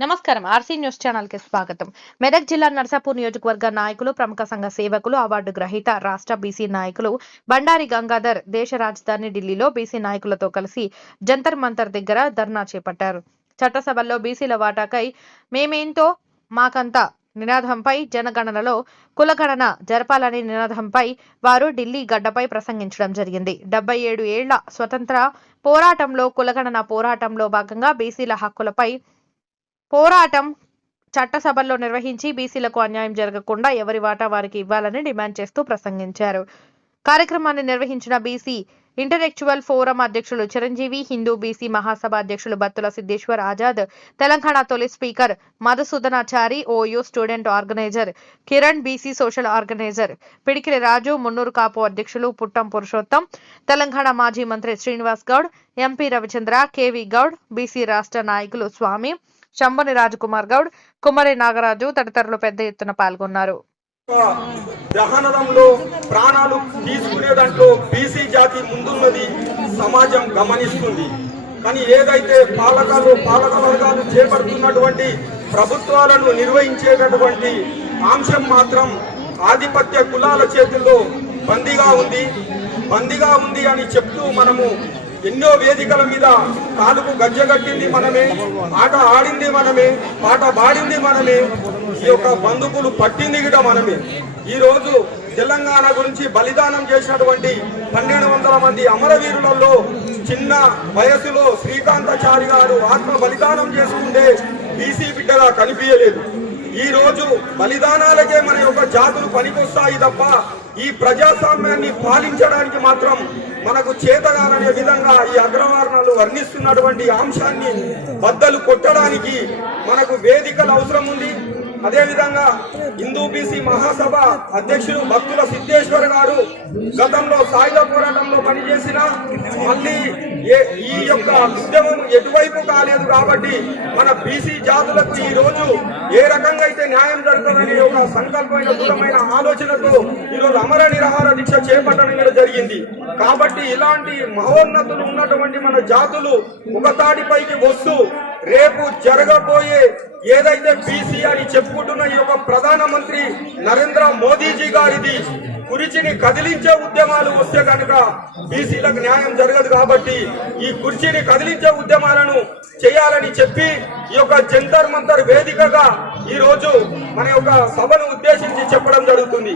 నమస్కారం. RC news ఛానల్కి స్వాగతం. మెదక్ జిల్లా నర్సాపూర్ నియోజకవర్గ నాయకులు ప్రముఖ సంఘ సేవకులు అవార్డు గ్రహీత రాష్ట్ర బీసీ నాయకులు బండారి గంగాధర్ దేశ రాజధాని ఢిల్లీలో బీసీ నాయకులతో కలిసి జంతర్ మంతర్ దగ్గర ధర్నా చేపట్టారు. చట్టసభల్లో బీసీల వాటాకై మేమేంతో మాకంతా నినాదంపై జనగణనలో కులగణన జరపాలనే నినాదంపై వారు ఢిల్లీ గడ్డపై ప్రసంగించడం జరిగింది. డెబ్బై ఏడు ఏళ్ళ స్వతంత్ర పోరాటంలో కులగణన పోరాటంలో భాగంగా బీసీల హక్కులపై పోరాటం చట్టసభల్లో నిర్వహించి బీసీలకు అన్యాయం జరగకుండా ఎవరి వాటా వారికి ఇవ్వాలని డిమాండ్ చేస్తూ ప్రసంగించారు. కార్యక్రమాన్ని నిర్వహించిన బీసీ ఇంటలెక్చువల్ ఫోరం అధ్యక్షులు చిరంజీవి హిందూ బీసీ మహాసభ అధ్యక్షులు బత్తుల సిద్ధేశ్వర్ ఆజాద్ తెలంగాణ తొలి speaker Madhusudhanachari OU student organiser Kiran BC social organiser Pidikili Raju Munnuru కాపు అధ్యక్షులు పుట్టం పురుషోత్తం తెలంగాణ మాజీ మంత్రి Srinivas Goud MP Ravichandra KV Goud BC రాష్ట్ర నాయకులు స్వామి శంబని రాజకుమార్ గౌడ్ కుమారి నాగరాజు తదితరులు పెద్ద ఎత్తున పాల్గొన్నారు. దహనదంలో ప్రాణాలు తీసుకునే దాంట్లో బీసీ జాతి ముందున్నది సమాజం గమనిస్తుంది. కానీ ఏదైతే పాలకాలు పాలక వర్గాలు చేపడుతున్నటువంటి ప్రభుత్వాలను నిర్వహించేటటువంటి అంశం మాత్రం ఆధిపత్య కులాల చేతుల్లో బందీగా ఉంది. బందీగా ఉంది అని చెప్తూ మనము ఎన్నో వేదికల మీద కాలుకు గజ్జగట్టింది మనమే ఆట ఆడింది మనమే పాట పాడింది మనమే ఈ యొక్క బంధుకులు పట్టింది కూడా మనమే. ఈరోజు తెలంగాణ గురించి బలిదానం చేసినటువంటి పన్నెండు వందల మంది అమరవీరులలో చిన్న వయసులో శ్రీకాంతాచారి గారు ఆత్మ బలిదానం చేసుకుంటే బీసీ బిడ్డగా కనిపించలేదు. ఈ రోజు బలిదానాలకే మన యొక్క జాతులు పనికొస్తాయి తప్ప ఈ ప్రజాస్వామ్యాన్ని పాలించడానికి మాత్రం మనకు చేతగాననే విధంగా ఈ అగ్రవర్ణాలు వర్ణిస్తున్నటువంటి అంశాన్ని బద్దలు కొట్టడానికి మనకు వేదికలు అవసరం ఉంది. అదేవిధంగా హిందూ బీసీ మహాసభ అధ్యక్షులు భక్తుల సిద్ధేశ్వర్ గారు గతంలో సాయుధ పోరాటంలో పనిచేసిన మళ్ళీ ఈ యొక్క ఉద్యమం ఎటువైపు కాలేదు కాబట్టి మన బీసీ జాతులకు ఈ రోజు ఏ రకంగా అయితే న్యాయం జరుగుతుందనే ఒక సంకల్పమైన దృఢమైన ఆలోచనతో ఈ రోజు అమర నిరాహార దీక్ష చేపట్టడం కూడా జరిగింది. కాబట్టి ఇలాంటి మహోన్నతులు ఉన్నటువంటి మన జాతులు ఒక తాటిపైకి వస్తూ రేపు జరగబోయే ఏదైతే బీసీ అని చెప్పుకుంటున్న ఈ యొక్క ప్రధానమంత్రి నరేంద్ర మోదీజీ గారిది కుర్చీని కదిలించే ఉద్యమాలు వస్తే కనుక బీసీలకు న్యాయం జరగదు కాబట్టి ఈ కుర్చీని కదిలించే ఉద్యమాలను చేయాలని చెప్పి ఈ యొక్క జంతర్ మంతర్ వేదికగా ఈ రోజు మన యొక్క సభను ఉద్దేశించి చెప్పడం జరుగుతుంది.